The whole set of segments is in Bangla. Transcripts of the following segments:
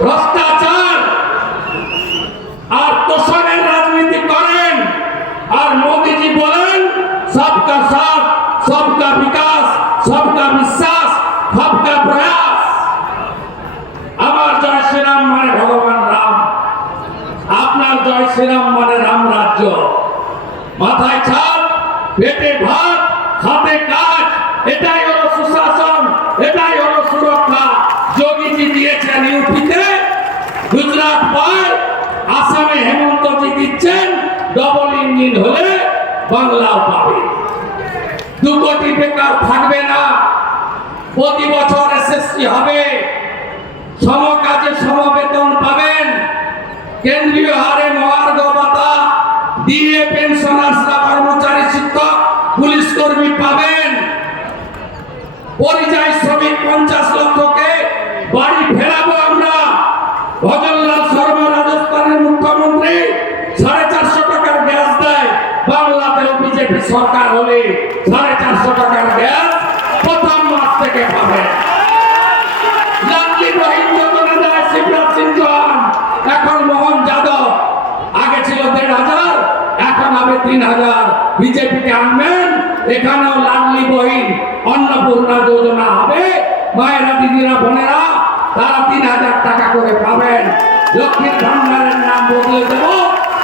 ভ্রষ্টাচার আর তোষণের রাজনীতি করেন। আর মোদীজি বলেন সবকা সাথ, সবকা বিকাশ, সবকা বিশ্বাস, সবকা প্রয়াস। আমার জয় শ্রীরাম মানে ভগবান রাম, আপনার জয় শ্রীরাম মানে রাম রাজ্য। মাথায় ছাদ, পেটে ভাত, হাতে কাজ, এটাই হলো সুশাসন, এটাই হলো সুরক্ষা। যোগীজি দিয়েছেন ইউপিতে, গুজরাট পায়, আসামে হেমন্তজি দিচ্ছেন, ডবল ইঞ্জিন হলে বাংলাও পাবে। 2 কোটি বেকার থাকবে না, প্রতি বছর এসএসসি হবে, সমকাজে সমবেতন পাবেন, কেন্দ্রীয় হারে মহার্ঘ ভাতা, ডিএ পেনশনার্সরা, কর্মচারী, শিক্ষক, পুলিশ কর্মী পাবেন। পরিযায়ী শ্রমিক 50 লক্ষকে বাড়ি ফেরাবো আমরা। ভজনলাল শর্মা রাজস্থানের মুখ্যমন্ত্রী 450 টাকার গ্যাস দেয়, বাংলাতেও বিজেপি সরকার হলে 450 টাকার গ্যাস প্রথম মাস থেকে পাবে। লাডলি বহিন যোজনা দেয় শিবরাজ সিং চৌহান, এখন মোহন যাদব। আগে ছিল 1500, এখন হবে 3000। বিজেপিকে আনবেন, এখানেও লাডলি বহিন অন্নপূর্ণা যোজনা হবে। মায়েরা, দিদিরা, বোনেরা তারা 3000 টাকা করে পাবেন। লক্ষ্মীর ভান্ডারের নাম বদলে দেব,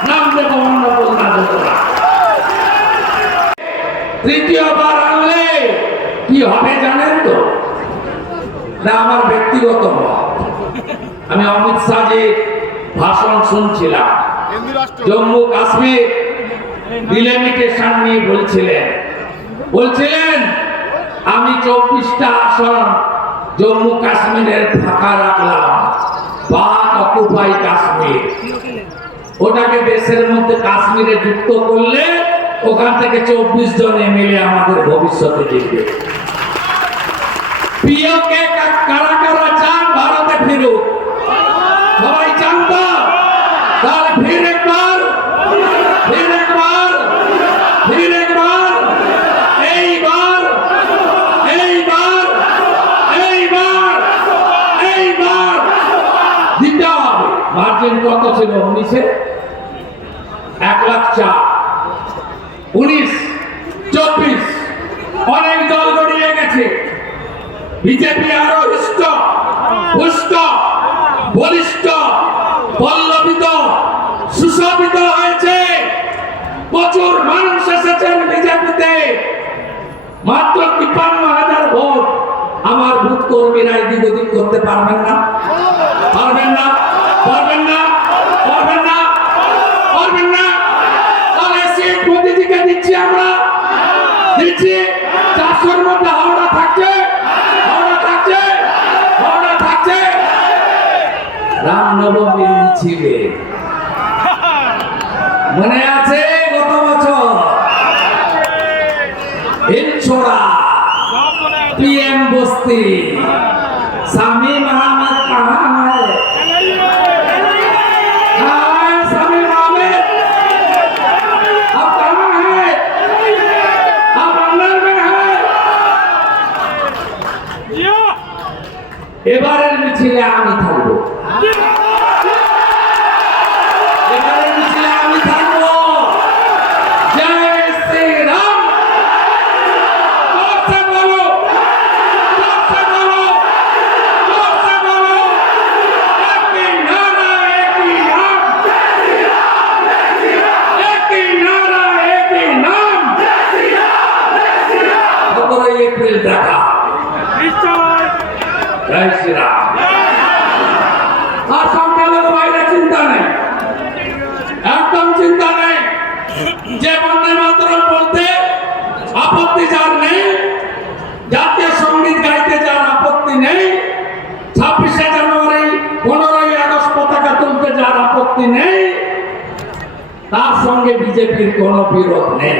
নাম দেব অন্নপূর্ণা যোজনা। তৃতীয়বার আনলে কি হবে জানেন তো? না, আমার ব্যক্তিগত মত। আমি অমিত শাহজির ভাষণ শুনছিলাম, জম্মু কাশ্মীর ডিলিমিটেশন নিয়ে বলছিলেন আমি 24টা আসন জম্মু কাশ্মীরের ফাঁকা রাখলাম, পাক অকুপাই কাশ্মীর। ওটাকে দেশের মধ্যে কাশ্মীরে যুক্ত করলে ওখান থেকে 24 জন এমএলএ আমাদের ভবিষ্যতে জিতবে। পিওকে কারা কারা চান ভারতে ফিরুক? সবাই চান তো? তাহলে ফির একবার, এইবার দিতে হবে। মার্জিন কত ছিল? 19-এ 1,04,000, 19, 24, অনেক দল গড়িয়ে গেছে। বিজেপি আরো পুষ্ট, বলিষ্ঠ, পল্লবিত, সুশোভিত হয়েছে। প্রচুর মানুষ এসেছেন বিজেপিতে, মাত্র 53,000 ভোট। আমার বুথ কর্মীরা এদিক ওদিক করতে পারবেন না, তাহলে সিট মোদিজিকে দিচ্ছি আমরা, 400-র মধ্যে হাওড়া থাকছে। রামনবমীর মিছিলে মনে আছে গত বছর হিলছোড়া पीएम बस्ती शामीम अहमद कहाँ है? शामीम अहमद अब कहाँ है? अब अंदर में है। এবারের মিছিলে আমি থাকবো, জয় শ্রীরাম। দেখা জয় শ্রীরাম। আর সংখ্যালঘু ভাইরা চিন্তা নেই, একদম চিন্তা নেই। যে বন্দে মাতরম বলতে আপত্তি যার নেই, জাতীয় সঙ্গীত গাইতে যার আপত্তি নেই, 26শে জানুয়ারি 15ই আগস্ট পতাকা তুলতে যার আপত্তি নেই, তার সঙ্গে বিজেপির কোনো বিরোধ নেই।